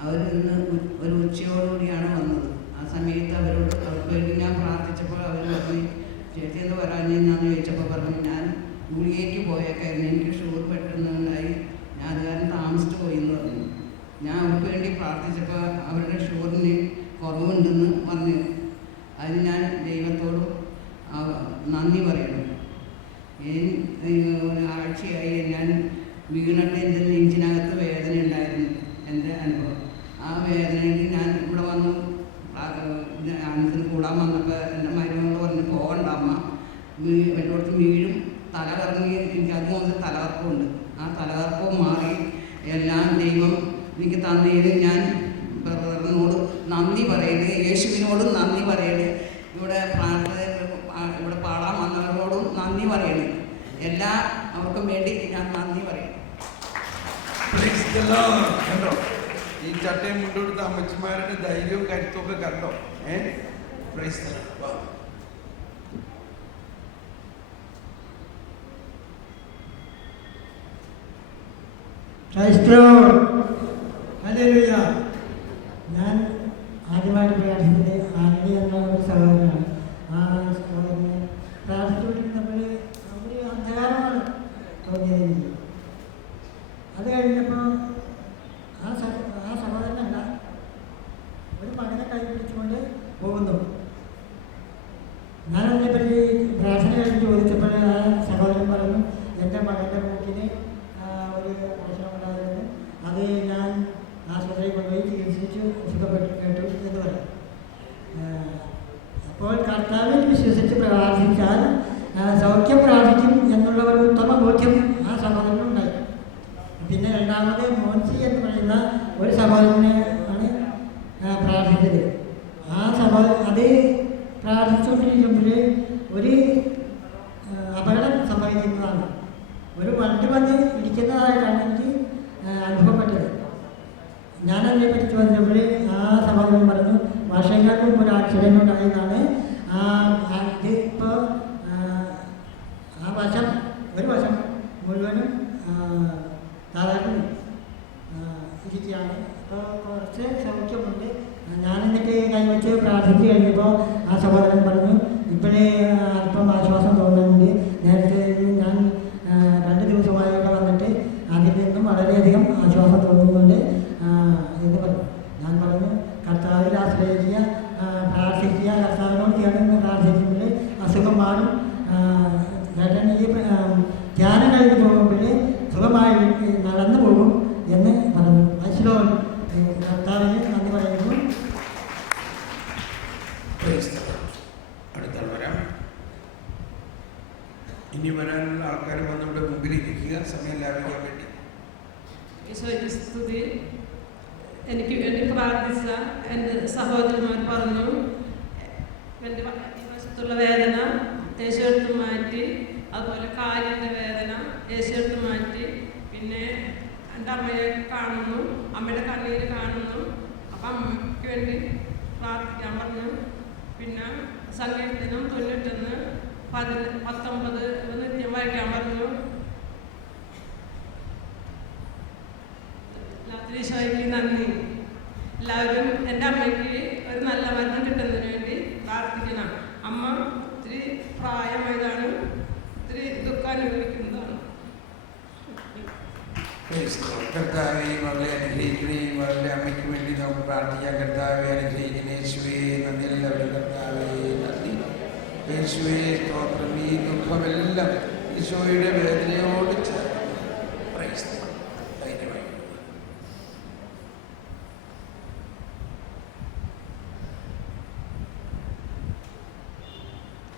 അവർ ഇന്ന് ഒരു ഉച്ചയോടുകൂടിയാണ് വന്നത്. ആ സമയത്ത് അവർക്ക് വേണ്ടി ഞാൻ പ്രാർത്ഥിച്ചപ്പോൾ അവർ പറഞ്ഞു, ചേച്ചി എന്ന് പറയാഞ്ഞെന്നാന്ന് ചോദിച്ചപ്പോൾ പറഞ്ഞു, ഞാൻ ഗുളികയ്ക്ക് പോയേക്കായിരുന്നു, എനിക്ക് ഷുഗർ പെട്ടെന്നുണ്ടായി, ഞാൻ അത് കാരണം താമസിച്ചു പോയി എന്ന് പറഞ്ഞു. ഞാൻ അവർക്ക് വേണ്ടി പ്രാർത്ഥിച്ചപ്പോൾ അവരുടെ ഷുഗറിന് കുറവുണ്ടെന്ന് പറഞ്ഞു. അതിന് ഞാൻ ദൈവത്തോടും നന്ദി പറയുന്നു. ഒരാഴ്ചയായി ഞാൻ വീണിട്ട് എൻ്റെ നെഞ്ചിനകത്ത് വേദന ഉണ്ടായിരുന്നു. എൻ്റെ അനുഭവം, ആ വേദനയിൽ ഞാൻ ഇവിടെ വന്നു അഞ്ചിന് കൂടാൻ വന്നപ്പോൾ എൻ്റെ മരുമകൾ പറഞ്ഞ് പോകണ്ട അമ്മ, എല്ലായിടത്തും വീഴും, തലകറങ്ങി. എനിക്ക് അതുകൊണ്ട് തലകറക്കമുണ്ട്. ആ തലകറക്കവും മാറി എല്ലാം ദൈവം എനിക്ക് തന്നതിന് ഞാൻ ബ്രദറിനോട് നന്ദി പറയുന്നത്, യേശുവിനോടും നന്ദി പറയുന്നത്, ഇവിടെ ഇവിടെ പാടാൻ വന്നവരോടും നന്ദി പറയുന്നത്, എല്ലാ അവർക്കും വേണ്ടി ഞാൻ നന്ദി പറയും. കണ്ടോ ഈ ചട്ടയും മുണ്ടെടുത്ത അമ്മച്ചിമാരുടെ ധൈര്യവും കരുത്തും ഒക്കെ കണ്ടോ? ഞാൻ ആദ്യമായിട്ട് പ്രാർത്ഥിച്ചത് ആന്റണി എന്ന ഒരു സഹോദരനാണ്. ആ സഹോദരനെ പ്രാർത്ഥിച്ചുകൊണ്ടിരുന്നപ്പോൾ ഒരു അന്ധകാരമാണ് തോന്നിയത്. അത് കഴിഞ്ഞപ്പോൾ ആ സഹോദരനല്ല, ഒരു മകനെ കൈ പിടിച്ചുകൊണ്ട് പോകുന്നു. ഞാനതിനെപ്പറ്റി പ്രാർത്ഥന കഴിഞ്ഞ് ചോദിച്ചപ്പോൾ ആ സഹോദരൻ പറഞ്ഞു, എൻ്റെ മകൻ്റെ മൂക്കിന് ഒരു പ്രശ്നമുണ്ടായിരുന്നു, അത് ഞാൻ ആശുപത്രിയിൽ കൊണ്ടുപോയി ചികിത്സിച്ചു സുഖപ്പെട്ടു കേട്ടു എന്ന് പറയും. അപ്പോൾ കർത്താവിൽ വിശ്വസിച്ച് പ്രാർത്ഥിച്ചാൽ സൗഖ്യം പ്രാപിക്കും എന്നുള്ള ഒരു ഉത്തമ ബോധ്യം ആ സഹോദരനുണ്ടായി. പിന്നെ രണ്ടാമത് മോൻസി എന്ന് പറയുന്ന ഒരു സഹോദരനെ ആണ് പ്രാർത്ഥിച്ചത്. ആ അത് പ്രാർത്ഥിച്ചുകൊണ്ടിരിക്കുമ്പോൾ ഒരു അപകടം സംഭവിക്കുന്നതാണ്. ഒരു വണ്ടി വന്ന് ഇടിക്കുന്നതായിട്ടാണ് എനിക്ക് അനുഭവപ്പെട്ടത്. ഞാനതിനെ പറ്റി ചോദിച്ചപ്പോൾ ആ സഹോദരൻ പറഞ്ഞു, വർഷങ്ങൾക്ക് മുമ്പ് ഒരു ആക്സിഡൻ്റ് ഉണ്ടായതാണ്. ഇപ്പോൾ ആ വശം ഒരു വശം മുഴുവനും താഴാനും ഇരിക്കുകയാണ്. അപ്പോൾ കുറച്ച് സൗഖ്യമുണ്ട്. ഞാനെന്നിട്ട് കൈവച്ച് പ്രാർത്ഥിച്ച് കഴിഞ്ഞപ്പോൾ ആ സഹോദരൻ പറഞ്ഞു, ഇപ്പോഴേ അല്പം ആശ്വാസം തോന്നുന്നുണ്ട്. നേരത്തെ ഞാൻ 2 ദിവസമായി ഇവിടെ വന്നിട്ട് അതിൽ നിന്നും വളരെയധികം ആശ്വാസം തോന്നുന്നുണ്ട് എന്ന് പറഞ്ഞു. ഞാൻ പറഞ്ഞു, കർത്താവിൽ ആശ്രയിക്കുക, പ്രാർത്ഥിക്കുക, കർത്താവിനോട് ചേർന്ന് പ്രാർത്ഥിക്കുമ്പോൾ അസുഖം മാറും. ചേട്ടൻ ഈ ധ്യാനം കഴിഞ്ഞ് പോകുമ്പോൾ സുഖമായി നടന്നു പോകും എന്ന് പറഞ്ഞു. മനസ്സിലോൻ കർത്താവിന് നന്ദി പറയുന്നു. അടുത്താൾ വരാം. ഇനി വരാനുള്ള ആൾക്കാർ വന്നിവിടെ മുമ്പിൽ ഇരിക്കുക, സമയം ലാഭിക്കാൻ വേണ്ടി. എനിക്ക് വേണ്ടി പ്രാർത്ഥിച്ച എൻ്റെ സഹോദരന്മാർ പറഞ്ഞു, എൻ്റെ വശത്തുള്ള വേദന യേശുവെടുത്ത് മാറ്റി, അതുപോലെ കാലിൻ്റെ വേദന യേശുവെടുത്ത് മാറ്റി. പിന്നെ എൻ്റെ അമ്മയെ കാണുന്നു, അമ്മയുടെ കണ്ണീര് കാണുന്നു. അപ്പം അമ്മയ്ക്ക് വേണ്ടി പ്രാർത്ഥിക്കാൻ പറഞ്ഞു. പിന്നെ സങ്കീർത്തനം 91:19 നിത്യം വായിക്കാൻ പറഞ്ഞു. ഈശോയ്ക്ക് നന്ദി. എല്ലാവരും എൻ്റെ അമ്മയ്ക്ക് ഒരു നല്ല മരണം കിട്ടുന്നതിന് വേണ്ടി പ്രാർത്ഥിക്കണം. അമ്മ ഒത്തിരി പ്രായമായതാണ്, ഒത്തിരി ദുഃഖം അനുഭവിക്കുന്നതാണ്. കർത്താവെ മകളെ അനുഗ്രഹിക്കുകയും മകളുടെ അമ്മയ്ക്ക് വേണ്ടി നമുക്ക് പ്രാർത്ഥിക്കാം. കർത്താവെ അനുഗ്രഹിക്കുന്ന യേശുവേ നന്ദി. എല്ലാവരും കർത്താവെ നന്ദി. യേശുവേ സ്തോത്രം. ഈ ദുഃഖമെല്ലാം ഈശോയുടെ വേദനയോ